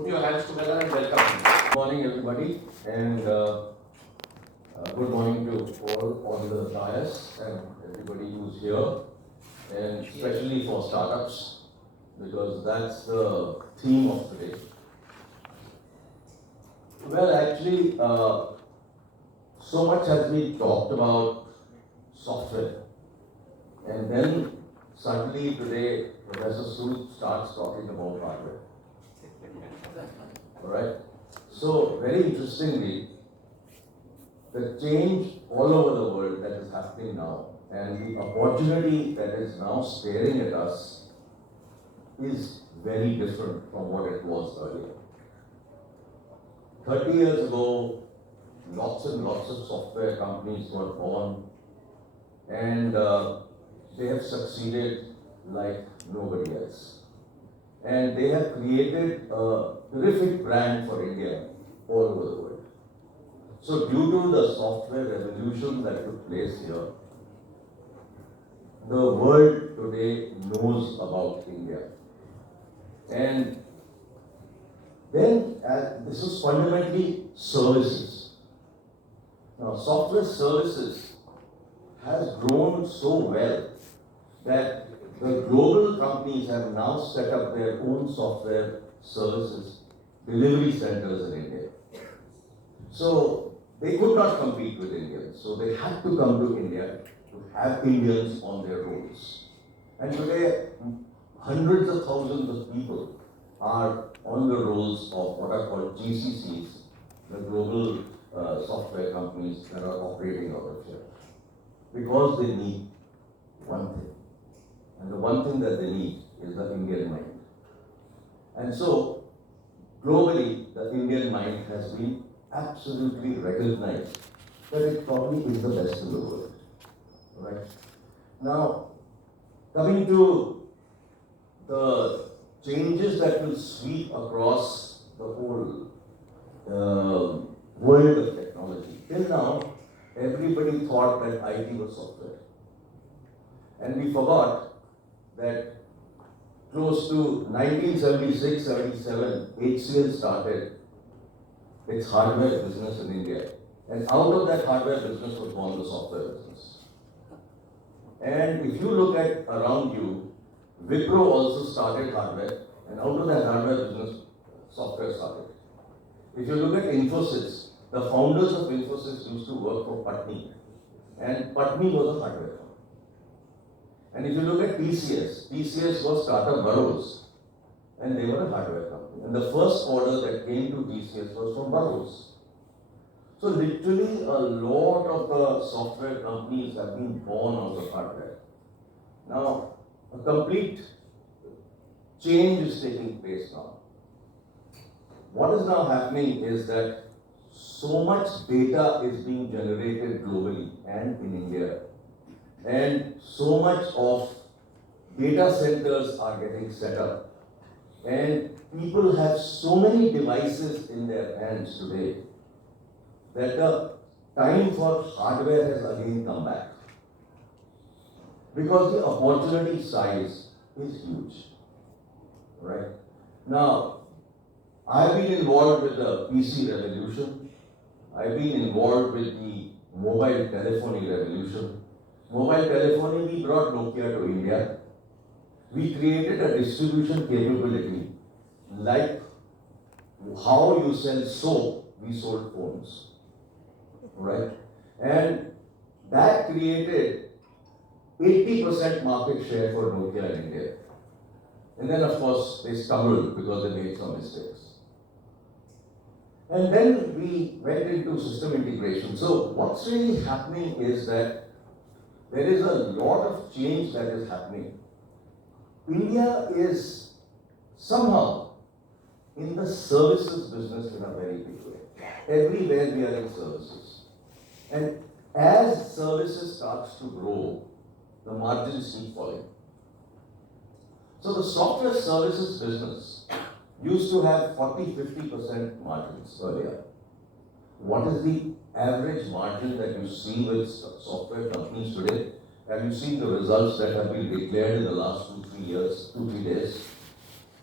Put your hands together and welcome him. Good morning, everybody, and good morning to all on the dais and everybody who's here, and especially for startups, because that's the theme of today. Well, actually, so much has been talked about software, and then suddenly today, Professor Sood starts talking about hardware. All right. So, very interestingly, the change all over the world that is happening now and the opportunity that is now staring at us is very different from what it was earlier. 30 years ago, lots and lots of software companies were born, and they have succeeded like nobody else. And they have created a terrific brand for India all over the world. So due to the software revolution that took place here, the world today knows about India. And then this is fundamentally services. Now software services has grown so well that the global companies have now set up their own software services delivery centers in India. So they could not compete with Indians. So they had to come to India to have Indians on their rolls. And today, hundreds of thousands of people are on the rolls of what are called GCCs, the global software companies that are operating out of here. Because they need one thing. And the one thing that they need is the Indian mind. And so, globally, the Indian mind has been absolutely recognized that it probably is the best in the world. Right? Now, coming to the changes that will sweep across the whole world of technology. Till now, everybody thought that IT was software. And we forgot that close to 1976-77, HCL started its hardware business in India. And out of that hardware business was born the software business. And if you look at around you, Wipro also started hardware, and out of that hardware business, software started. If you look at Infosys, the founders of Infosys used to work for Patni, and Patni was a hardware company. And if you look at TCS was Tata Burroughs, and they were a hardware company. And the first order that came to TCS was from Burroughs. So literally a lot of the software companies have been born out of hardware. Now, a complete change is taking place now. What is now happening is that so much data is being generated globally and in India. And so much of data centers are getting set up. And people have so many devices in their hands today that the time for hardware has again come back. Because the opportunity size is huge. Right? Now, I've been involved with the PC revolution. I've been involved with the mobile telephony revolution. Mobile telephony, we brought Nokia to India. We created a distribution capability like how you sell soap, we sold phones. Right? And that created 80% market share for Nokia in India. And then, of course, they stumbled because they made some mistakes. And then we went into system integration. So what's really happening is that there is a lot of change that is happening. India is somehow in the services business in a very big way. Everywhere we are in services. And as services starts to grow, the margins keep falling. So the software services business used to have 40-50% margins earlier. What is the average margin that you see with software companies today? Have you seen the results that have been declared in the last 2-3 days?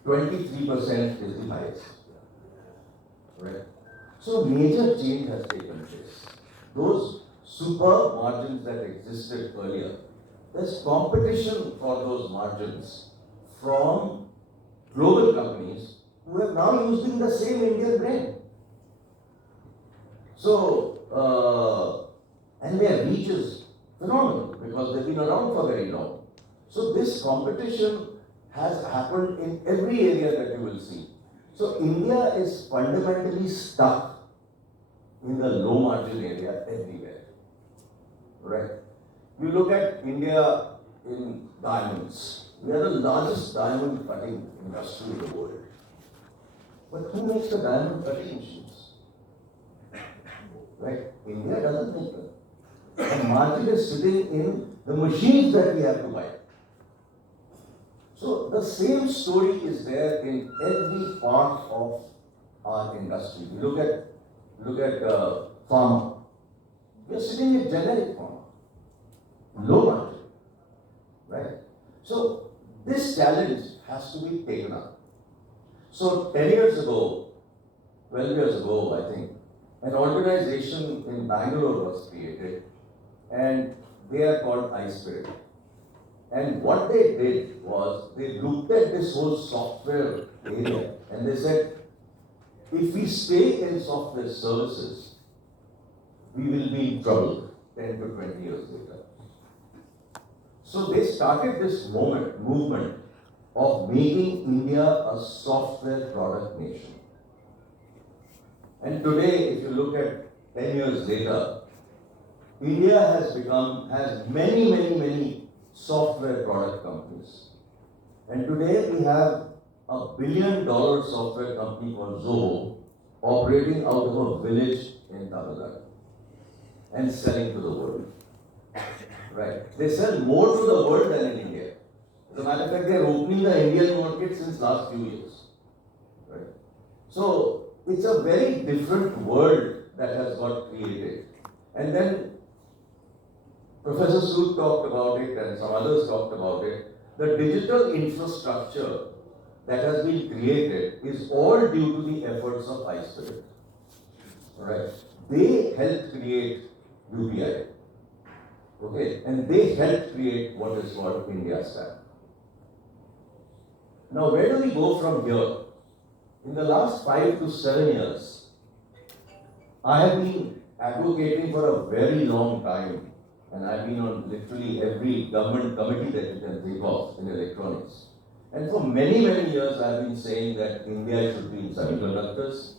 23% is the highest. right? So major change has taken place. Those super margins that existed earlier, there's competition for those margins from global companies who are now using the same Indian brain. So, and their reach is phenomenal because they've been around for very long. So this competition has happened in every area that you will see. So India is fundamentally stuck in the low margin area everywhere. Right? You look at India in diamonds. We are the largest diamond cutting industry in the world. But who makes the diamond cutting machines? Right? India doesn't make them. The margin is sitting in the machines that we have to buy. So the same story is there in every part of our industry. You look at pharma. We are sitting in generic pharma, low margin, right? So this challenge has to be taken up. So 10 years ago, 12 years ago, I think, an organization in Bangalore was created, and they are called iSpirit. And what they did was they looked at this whole software area and they said, if we stay in software services, we will be in trouble 10 to 20 years later. So they started this movement of making India a software product nation. And today, if you look at 10 years later, India has many software product companies. And today we have $1 billion software company called Zoho operating out of a village in Tamil Nadu and selling to the world. Right? They sell more to the world than in India. As a matter of fact, they are opening the Indian market since last few years. Right? So it's a very different world that has got created. And then Professor Sood talked about it and some others talked about it. The digital infrastructure that has been created is all due to the efforts of iSpirit. Right? They helped create UPI. Okay? And they helped create what is called India Stack. Now, where do we go from here? In the last 5 to 7 years, I have been advocating for a very long time, and I've been on literally every government committee that you can think of in electronics. And for many years, I've been saying that India should be in semiconductors.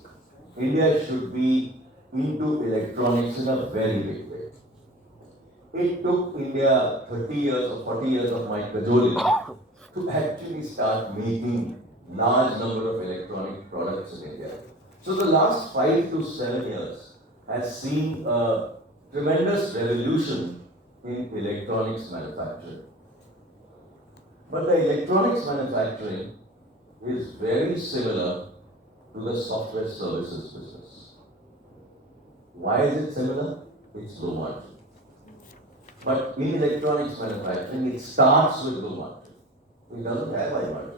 India should be into electronics in a very big way. It took India 30 years or 40 years of my cajoling to actually start making large number of electronic products in India. So the last 5 to 7 years has seen a tremendous revolution in electronics manufacturing. But the electronics manufacturing is very similar to the software services business. Why is it similar? It's low margin. But in electronics manufacturing, it starts with low margin. It doesn't have high margin.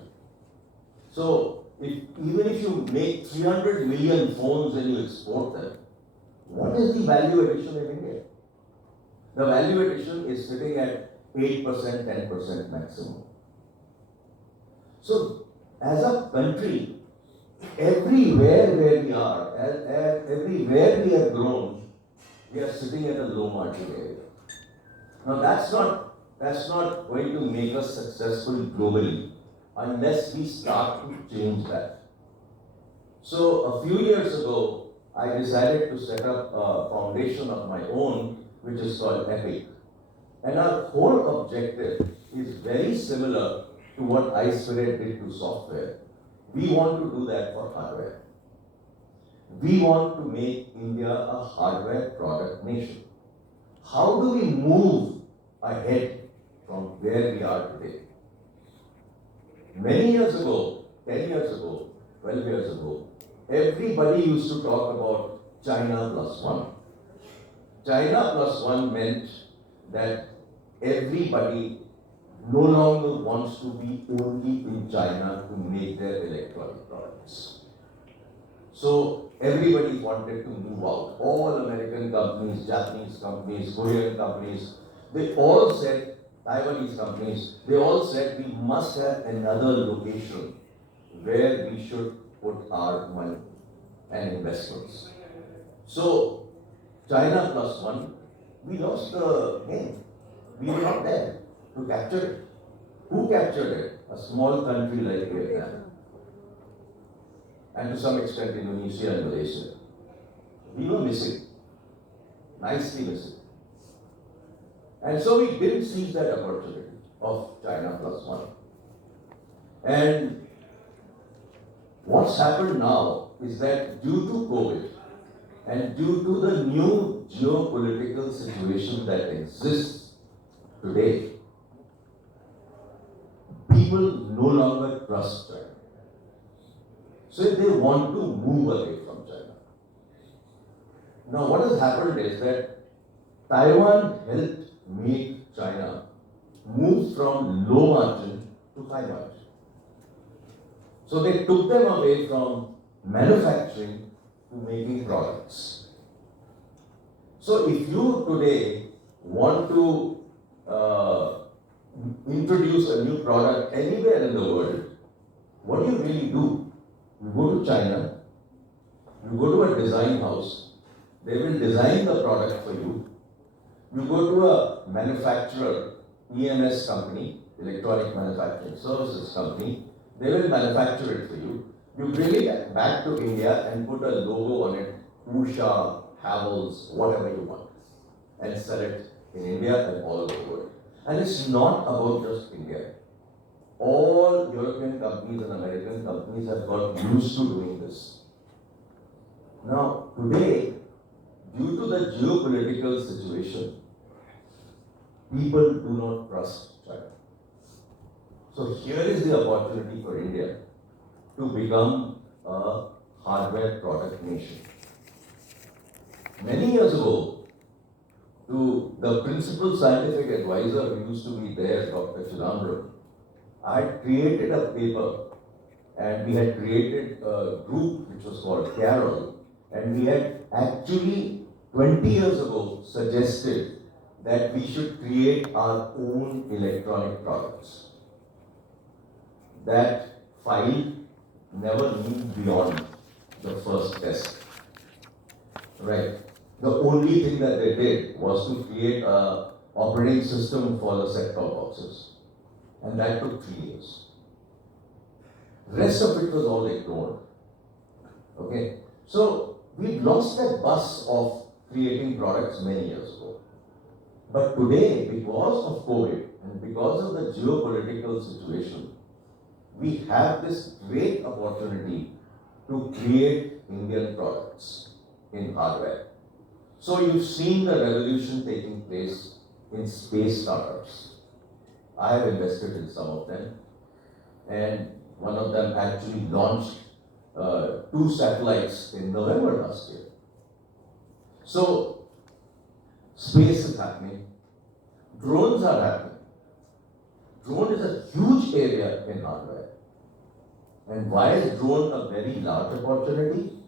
So, even if you make 300 million phones and you export them, what is the value addition in India? The value addition is sitting at 8%, 10% maximum. So, as a country, everywhere where we are, everywhere we have grown, we are sitting at a low margin area. Now, that's not going to make us successful globally unless we start to change that. So a few years ago, I decided to set up a foundation of my own, which is called EPIC. And our whole objective is very similar to what iSpirit did to software. We want to do that for hardware. We want to make India a hardware product nation. How do we move ahead from where we are today? Many years ago, 10 years ago, 12 years ago, everybody used to talk about China plus one. China plus one meant that everybody no longer wants to be only in China to make their electronic products. So everybody wanted to move out. All American companies, Japanese companies, Korean companies, they all said, Taiwanese companies, they all said we must have another location where we should put our money and investments. So, China plus one, we lost the game. We were not there to capture it. Who captured it? A small country like Vietnam. And to some extent Indonesia and Malaysia. We were missing. Nicely missing. And so we didn't seize that opportunity of China plus one. And what's happened now is that due to COVID and due to the new geopolitical situation that exists today, people no longer trust China. So they want to move away from China. Now what has happened is that Taiwan helped make China move from low margin to high margin. So they took them away from manufacturing to making products. So if you today want to introduce a new product anywhere in the world, what do you really do? You go to China, you go to a design house, they will design the product for you. You go to a manufacturer, EMS company, electronic manufacturing services company, they will manufacture it for you. You bring it back to India and put a logo on it, Usha, Havells, whatever you want, and sell it in India and all over the world. And it's not about just India. All European companies and American companies have got used to doing this. Now, today, due to the geopolitical situation, people do not trust China. So here is the opportunity for India to become a hardware product nation. Many years ago, to the principal scientific advisor who used to be there, Dr. Chidambaram, I had created a paper and we had created a group which was called Carol, and we had actually 20 years ago suggested that we should create our own electronic products. That file never moved beyond the first test. Right. The only thing that they did was to create an operating system for the set-top boxes. And that took 3 years. Rest of it was all ignored. Okay? So we lost that buzz of creating products many years ago. But today, because of COVID and because of the geopolitical situation, we have this great opportunity to create Indian products in hardware. So you've seen the revolution taking place in space startups. I have invested in some of them, and one of them actually launched 2 satellites in November last year. So space is happening, drones are happening. Drone is a huge area in hardware. And why is drone a very large opportunity?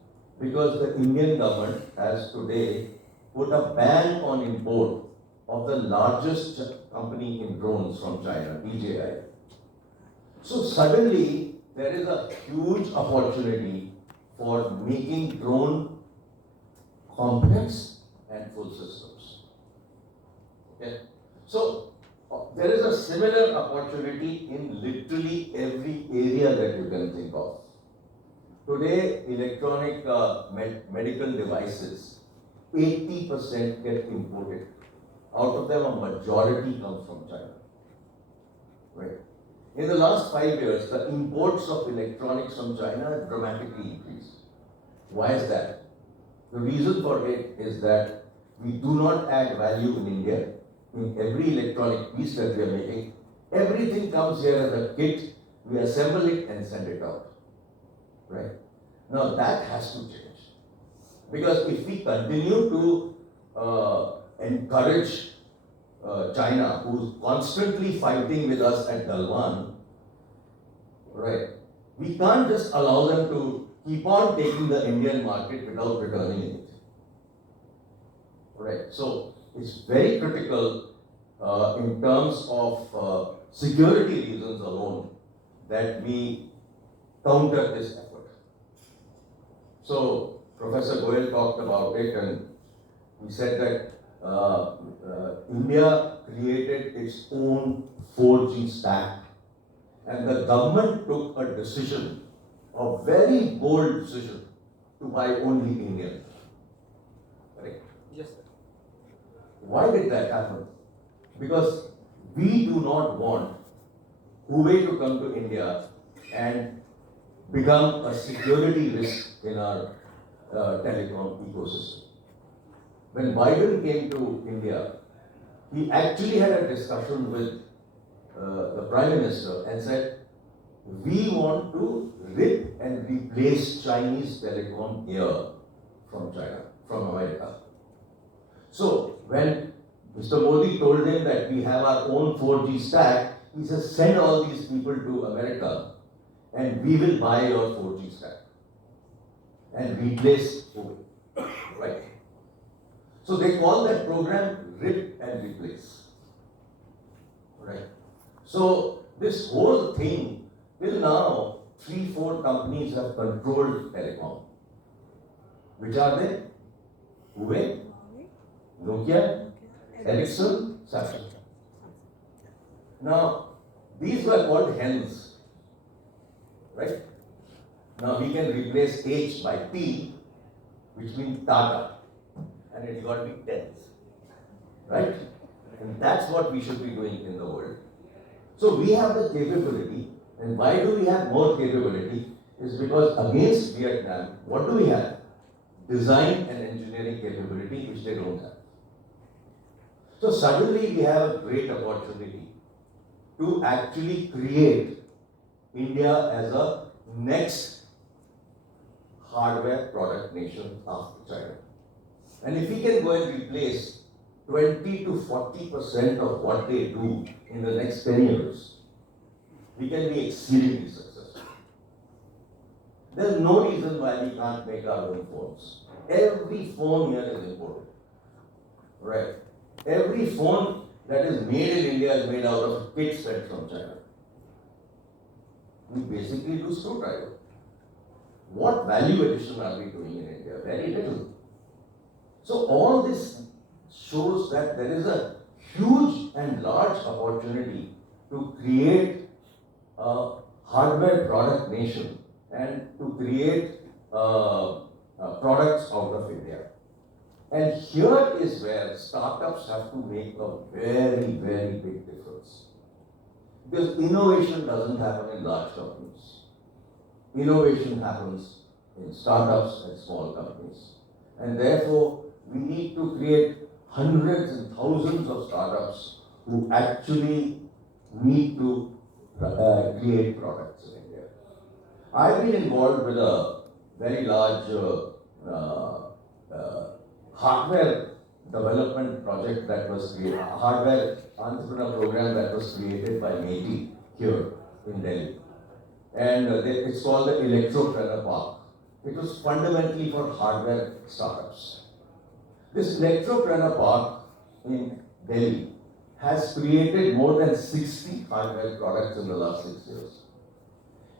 Because the Indian government has today put a ban on import of the largest company in drones from China, DJI. So suddenly there is a huge opportunity for making drone complex and full systems. Okay? So there is a similar opportunity in literally every area that you can think of. Today, electronic medical devices, 80% get imported. Out of them, a majority comes from China. Right. In the last 5 years, the imports of electronics from China have dramatically increased. Why is that? The reason for it is that we do not add value in India. In every electronic piece that we are making, everything comes here as a kit, we assemble it and send it out. Right? Now that has to change. Because if we continue to encourage China, who's constantly fighting with us at Galwan, right? We can't just allow them to keep on taking the Indian market without returning anything. Right. So it's very critical in terms of security reasons alone that we counter this effort. So Professor Goyal talked about it, and he said that India created its own 4G stack, and the government took a decision, a very bold decision, to buy only Indian. Correct? Yes, sir. Why did that happen? Because we do not want Huawei to come to India and become a security risk in our telecom ecosystem. When Biden came to India, he actually had a discussion with the Prime Minister and said, we want to rip and replace Chinese telecom here from China, from America. So when Mr. Modi told him that we have our own 4G stack, he says, send all these people to America and we will buy your 4G stack and replace Huawei. Right? So they call that program rip and replace. Right? So this whole thing, till now, 3-4 companies have controlled telecom. Which are they? Huawei, Nokia, Ericsson, Samsung. Now, these were called hens, right? Now we can replace H by T, which means Tata, and it's got to be tens, right? And that's what we should be doing in the world. So we have the capability, and why do we have more capability? Is because against Vietnam, what do we have? Design and engineering capability, which they don't have. So suddenly we have a great opportunity to actually create India as a next hardware product nation after China. And if we can go and replace 20 to 40% of what they do in the next 10 years, we can be exceedingly successful. There's no reason why we can't make our own phones. Every phone here is imported. Right? Every phone that is made in India is made out of kits sent from China. We basically do screwdriver. What value addition are we doing in India? Very little. So all this shows that there is a huge and large opportunity to create a hardware product nation and to create products out of India. And here is where startups have to make a very, very big difference. Because innovation doesn't happen in large companies. Innovation happens in startups and small companies. And therefore, we need to create hundreds and thousands of startups who actually need to create products in India. I've been involved with a very large hardware development project that was created, a hardware entrepreneur program that was created by MeitY here in Delhi. And it's called the Electropreneur Park. It was fundamentally for hardware startups. This Electropreneur Park in Delhi has created more than 60 hardware products in the last 6 years.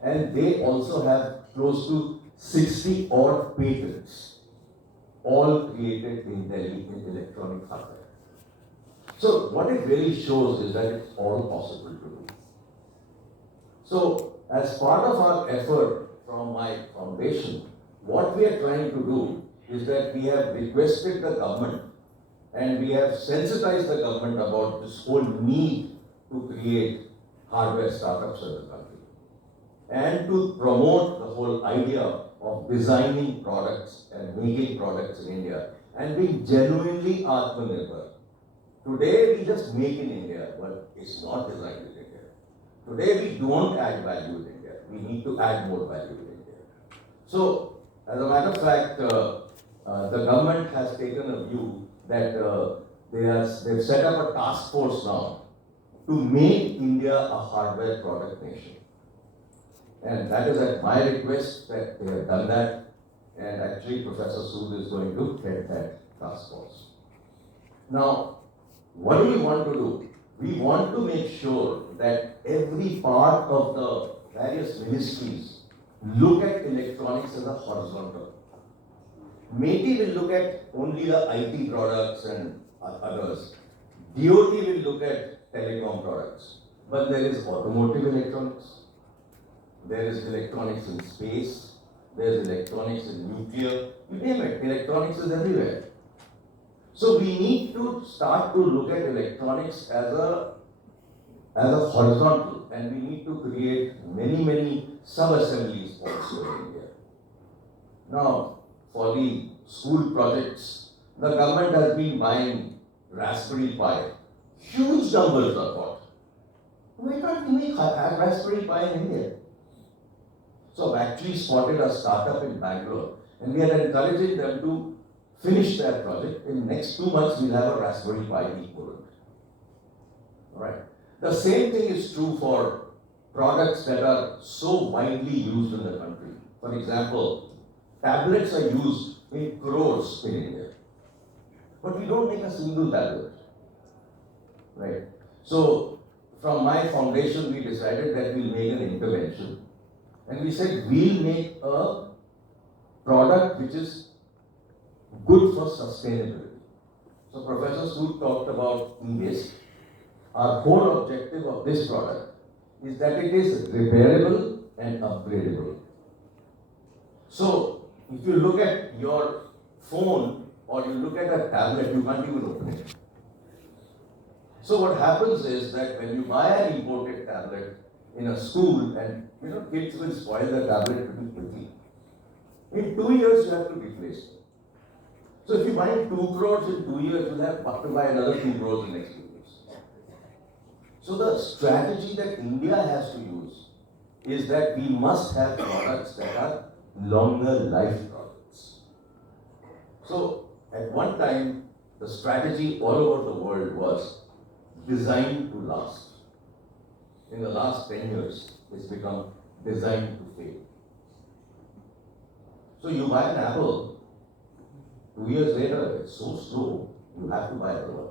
And they also have close to 60 odd patents, all created in Delhi in electronic hardware. So what it really shows is that it's all possible to do. So as part of our effort from my foundation, what we are trying to do is that we have requested the government and we have sensitized the government about this whole need to create hardware startups in the country and to promote the whole idea of designing products and making products in India and being genuinely Atmanirbhar. Today we just make in India, but it's not designed in India. Today we don't add value in India. We need to add more value in India. So, as a matter of fact, the government has taken a view that they've set up a task force now to make India a hardware product nation. And that is at my request that they have done that. And actually Professor Sood is going to head that task force. Now, what do we want to do? We want to make sure that every part of the various ministries look at electronics as a horizontal. MeitY will look at only the IT products and others. DOT will look at telecom products. But there is automotive electronics, there is electronics in space, there is electronics in nuclear, you name it, electronics is everywhere. So we need to start to look at electronics as a horizontal, and we need to create many sub-assemblies also in India. Now, for the school projects, the government has been buying Raspberry Pi. Huge numbers are bought. Why can't we make Raspberry Pi in India? So I've actually spotted a startup in Bangalore, and we are encouraging them to finish that project. In the next 2 months, we'll have a Raspberry Pi equivalent. Alright. The same thing is true for products that are so widely used in the country. For example, tablets are used in crores in India. But we don't make a single tablet. Right? So, from my foundation, we decided that we'll make an intervention. And we said we'll make a product which is good for sustainability. So Professor Sood talked about e-waste. Our whole objective of this product is that it is repairable and upgradable. So if you look at your phone or you look at a tablet, you can't even open it. So what happens is that when you buy an imported tablet in a school, and kids will spoil the tablet pretty quickly. In 2 years, you have to replace it. So if you buy 2 crores in 2 years, you'll have to buy another 2 crores in the next 2 years. So the strategy that India has to use is that we must have products that are longer life products. So at one time, the strategy all over the world was designed to last. In the last 10 years, it's become designed to fail. So you buy an apple, 2 years later, it's so slow, you have to buy another one.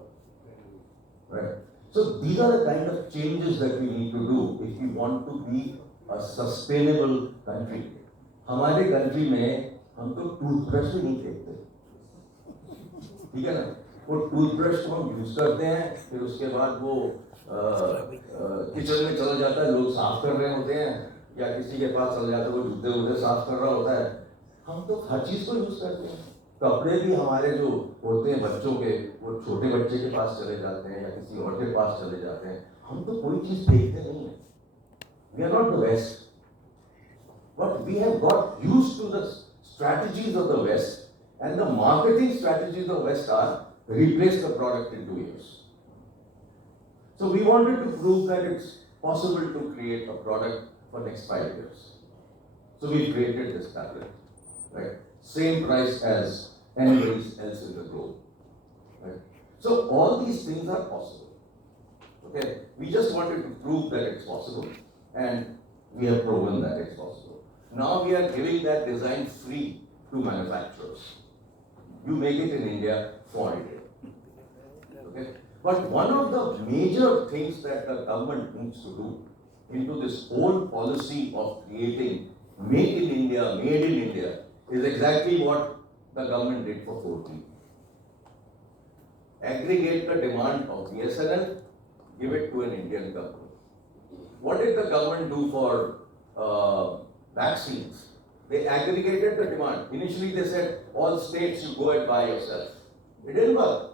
Right? So these are the kind of changes that we need to do if we want to be a sustainable country. हमारे country में हम तो toothbrush भी नहीं फेंकते, ठीक है ना? वो टूथब्रश को हम यूज करते हैं, फिर उसके बाद वो किचन में चला जाता है, लोग साफ कर रहे होते हैं, या किसी के पास चला जाता है, वो जूते वूते साफ कर रहा होता है. हम तो हर चीज को यूज करते हैं. कपड़े भी हमारे जो होते हैं बच्चों के, वो छोटे बच्चे के पास चले जाते हैं या किसी और के पास चले जाते हैं. हम तो कोई चीज फेंकते नहीं है. We are not the West, but we have got used to the strategies of the West, and the marketing strategies of the West are replace the product in 2 years. So we wanted to prove that it's possible to create a product for next 5 years. So we created this tablet, right? Same price as anybody else in the globe, right? So all these things are possible. Okay, we just wanted to prove that it's possible, and we have proven that it's possible. Now we are giving that design free to manufacturers. You make it in India for India. Okay? But one of the major things that the government needs to do into this whole policy of creating Make in India, Made in India, is exactly what the government did for 4G. Aggregate the demand of BSNL, give it to an Indian company. What did the government do for vaccines? They aggregated the demand. Initially they said, all states you go and buy yourself. It didn't work.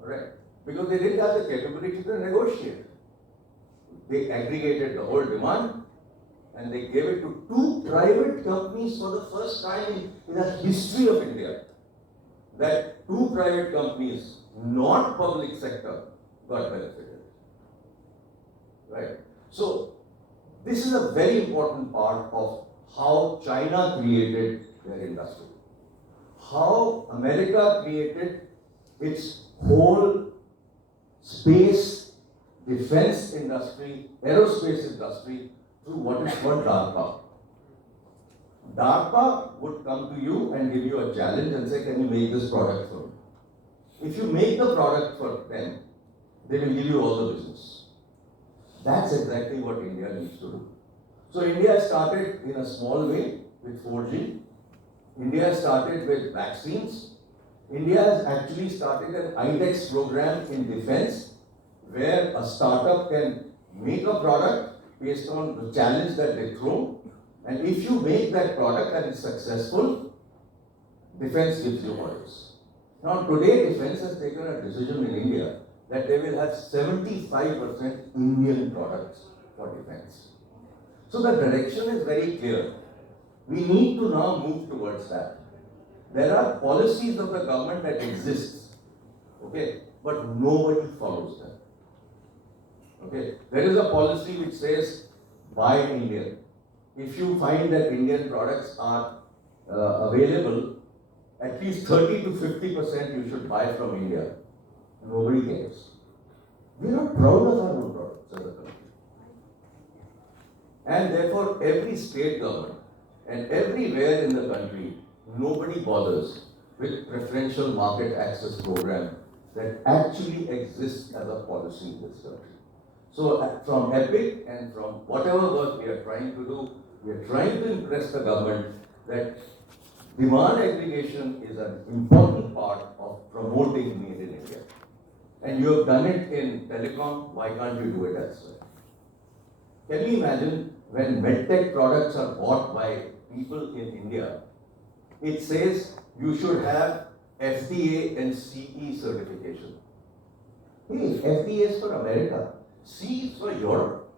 Right? Because they didn't have the capability to negotiate. They aggregated the whole demand and they gave it to 2 private companies for the first time in the history of India. That 2 private companies, not public sector, got benefited. Right? So, this is a very important part of how China created their industry. How America created its whole space, defense industry, aerospace industry through what is called DARPA. DARPA would come to you and give you a challenge and say, can you make this product for me? If you make the product for them, they will give you all the business. That's exactly what India needs to do. So India started in a small way with 4G. India started with vaccines. India has actually started an IDEX program in defense where a startup can make a product based on the challenge that they throw. And if you make that product and it's successful, defense gives you orders. Now today defense has taken a decision in India that they will have 75% Indian products for defense. So the direction is very clear. We need to now move towards that. There are policies of the government that exist, okay, but nobody follows them. Okay, there is a policy which says buy Indian. If you find that Indian products are available, at least 30 to 50% you should buy from India. Nobody cares. We are not proud of our own products as a country. And therefore, every state government and everywhere in the country, nobody bothers with preferential market access program that actually exists as a policy in this country. So from EPIC and from whatever work we are trying to do, we are trying to impress the government that demand aggregation is an important part of promoting Made in India. And you have done it in telecom, why can't you do it elsewhere? Can you imagine when medtech products are bought by people in India, it says you should have FDA and CE certification. Hey, FDA is for America, CE is for Europe.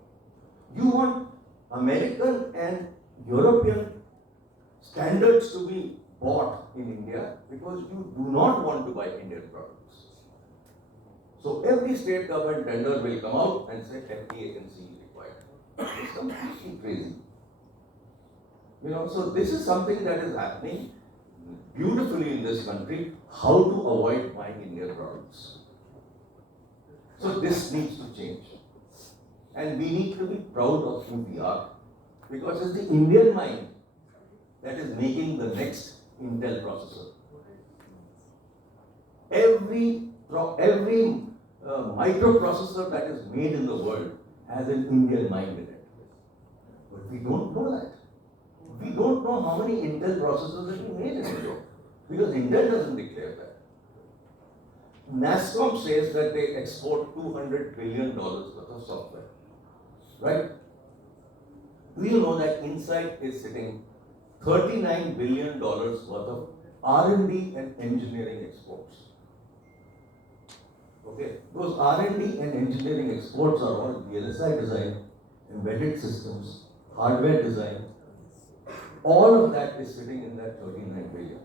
You want American and European standards to be bought in India because you do not want to buy Indian products. So every state government tender will come out and say FDA and CE required. It's completely crazy. So this is something that is happening beautifully in this country, how to avoid buying Indian products. So this needs to change. And we need to be proud of who we are, because it's the Indian mind that is making the next Intel processor. Every microprocessor that is made in the world has an Indian mind in it. But we don't know that. We don't know how many Intel processors have been made in India, because Intel doesn't declare that. NASSCOM says that they export $200 billion worth of software. Right? Do you know that inside is sitting $39 billion worth of R&D and engineering exports? Okay, those R&D and engineering exports are all VLSI design, embedded systems, hardware design. All of that is sitting in that 39 billion.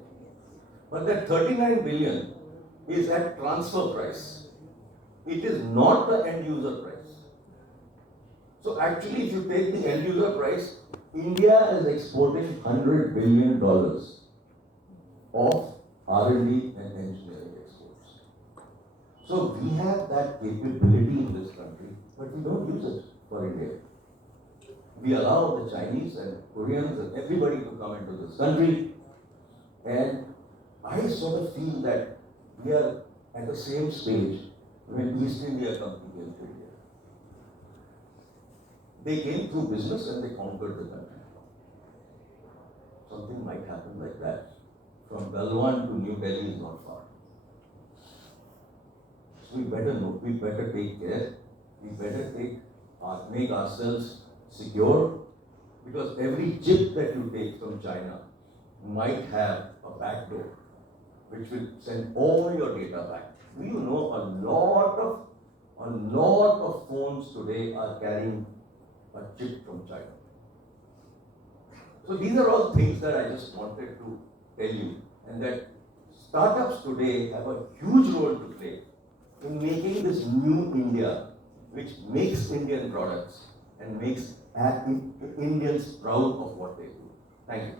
But that 39 billion is at transfer price. It is not the end user price. So actually, if you take the end user price, India is exporting $100 billion of R&D and engineering exports. So we have that capability in this country, but we don't use it for India. We allow the Chinese and Koreans and everybody to come into this country, and I sort of feel that we are at the same stage when East India Company came to India. They came through business and they conquered the country. Something might happen like that. From Galwan to New Delhi is not far. So we better know, we better take care, we better make ourselves secure, because every chip that you take from China might have a backdoor which will send all your data back. Do you know a lot of phones today are carrying a chip from China? So these are all things that I just wanted to tell you, and that startups today have a huge role to play in making this new India, which makes Indian products and makes Indians proud of what they do. Thank you.